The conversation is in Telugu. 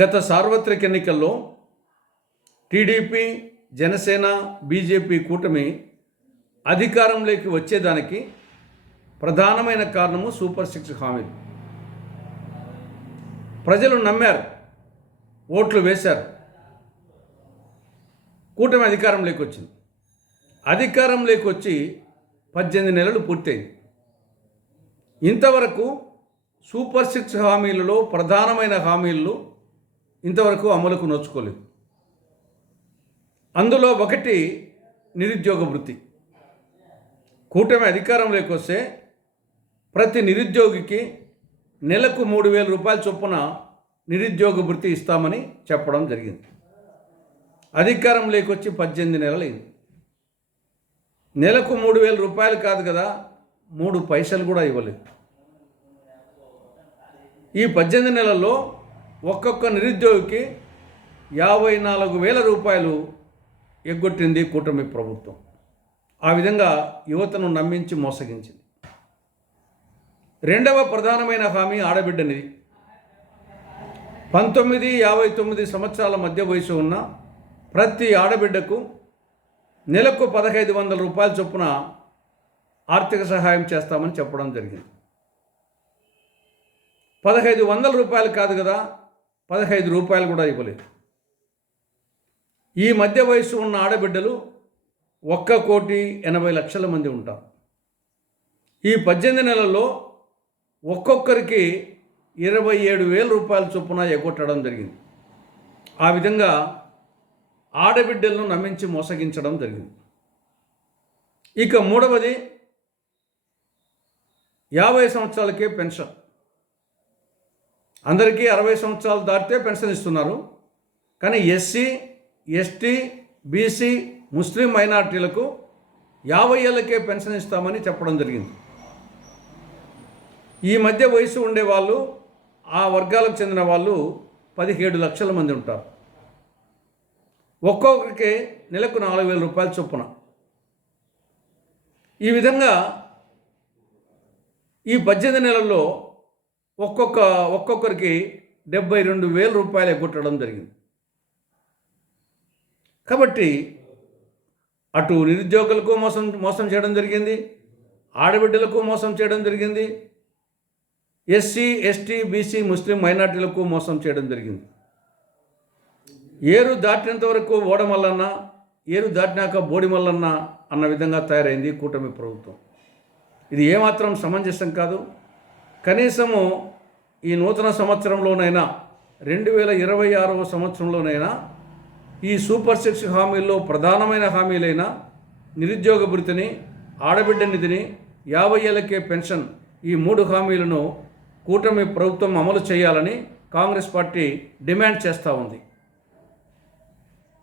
గత సార్వత్రిక ఎన్నికల్లో టీడీపీ జనసేన బీజేపీ కూటమి అధికారంలోకి వచ్చేదానికి ప్రధానమైన కారణము సూపర్ సిక్స్ హామీలు ప్రజలు నమ్మారు ఓట్లు వేశారు. కూటమి అధికారంలోకి వచ్చింది. అధికారంలోకి వచ్చి పద్దెనిమిది నెలలు పూర్తయింది. ఇంతవరకు సూపర్ సిక్స్ హామీలలో ప్రధానమైన హామీలు ఇంతవరకు అమలుకు నోచుకోలేదు. అందులో ఒకటి నిరుద్యోగ వృత్తి. కూటమి అధికారంలోకి వస్తే ప్రతి నిరుద్యోగికి నెలకు మూడు వేల రూపాయల చొప్పున నిరుద్యోగ వృత్తి ఇస్తామని చెప్పడం జరిగింది. అధికారం లేకొచ్చి పద్దెనిమిది నెలలైంది నెలకు మూడు వేల రూపాయలు కాదు కదా మూడు పైసలు కూడా ఇవ్వలేదు. ఈ పద్దెనిమిది నెలల్లో ఒక్కొక్క నిరుద్యోగికి యాభై నాలుగు వేల రూపాయలు ఎగ్గొట్టింది కూటమి ప్రభుత్వం. ఆ విధంగా యువతను నమ్మించి మోసగించింది. రెండవ ప్రధానమైన హామీ ఆడబిడ్డనిది. పంతొమ్మిది యాభై తొమ్మిది సంవత్సరాల మధ్య వయసు ఉన్న ప్రతి ఆడబిడ్డకు నెలకు పదహైదు వందల రూపాయల చొప్పున ఆర్థిక సహాయం చేస్తామని చెప్పడం జరిగింది. పదహైదు వందల రూపాయలు కాదు కదా పదహైదు రూపాయలు కూడా ఇవ్వలేదు. ఈ మధ్య వయసు ఉన్న ఆడబిడ్డలు ఒక్క కోటి ఎనభై లక్షల మంది ఉంటారు. ఈ పద్దెనిమిది నెలల్లో ఒక్కొక్కరికి ఇరవై ఏడు వేల రూపాయల చొప్పున ఎగ్గొట్టడం జరిగింది. ఆ విధంగా ఆడబిడ్డలను నమ్మించి మోసగించడం జరిగింది. ఇక మూడవది యాభై సంవత్సరాలకే పెన్షన్. అందరికీ అరవై సంవత్సరాలు దాటితే పెన్షన్ ఇస్తున్నారు. కానీ ఎస్సీ ఎస్టీ బీసీ ముస్లిం మైనార్టీలకు యాభై ఏళ్ళకే పెన్షన్ ఇస్తామని చెప్పడం జరిగింది. ఈ మధ్య వయసు ఉండేవాళ్ళు ఆ వర్గాలకు చెందిన వాళ్ళు పదిహేడు లక్షల మంది ఉంటారు. ఒక్కొక్కరికి నెలకు నాలుగు వేల రూపాయల చొప్పున. ఈ విధంగా ఈ పద్దెనిమిది నెలల్లో ఒక్కొక్క ఒక్కొక్కరికి డెబ్బై రెండు వేల రూపాయలు ఎగ్గొట్టడం జరిగింది. కాబట్టి అటు నిరుద్యోగులకు మోసం మోసం చేయడం జరిగింది ఆడబిడ్డలకు మోసం చేయడం జరిగింది ఎస్సీ ఎస్టీ బీసీ ముస్లిం మైనార్టీలకు మోసం చేయడం జరిగింది. ఏరు దాటినంత వరకు ఓడమల్లన్న ఏరు దాటినాక బోడిమల్లన్న అన్న విధంగా తయారైంది కూటమి ప్రభుత్వం. ఇది ఏమాత్రం సమంజసం కాదు. కనీసము ఈ నూతన సంవత్సరంలోనైనా రెండు వేల ఇరవై ఆరవ సంవత్సరంలోనైనా ఈ సూపర్ సిక్స్ హామీల్లో ప్రధానమైన హామీలైన నిరుద్యోగ భృతిని ఆడబిడ్డ నిధిని యాభై ఏళ్ళకే పెన్షన్ ఈ మూడు హామీలను కూటమి ప్రభుత్వం అమలు చేయాలని కాంగ్రెస్ పార్టీ డిమాండ్ చేస్తూ ఉంది.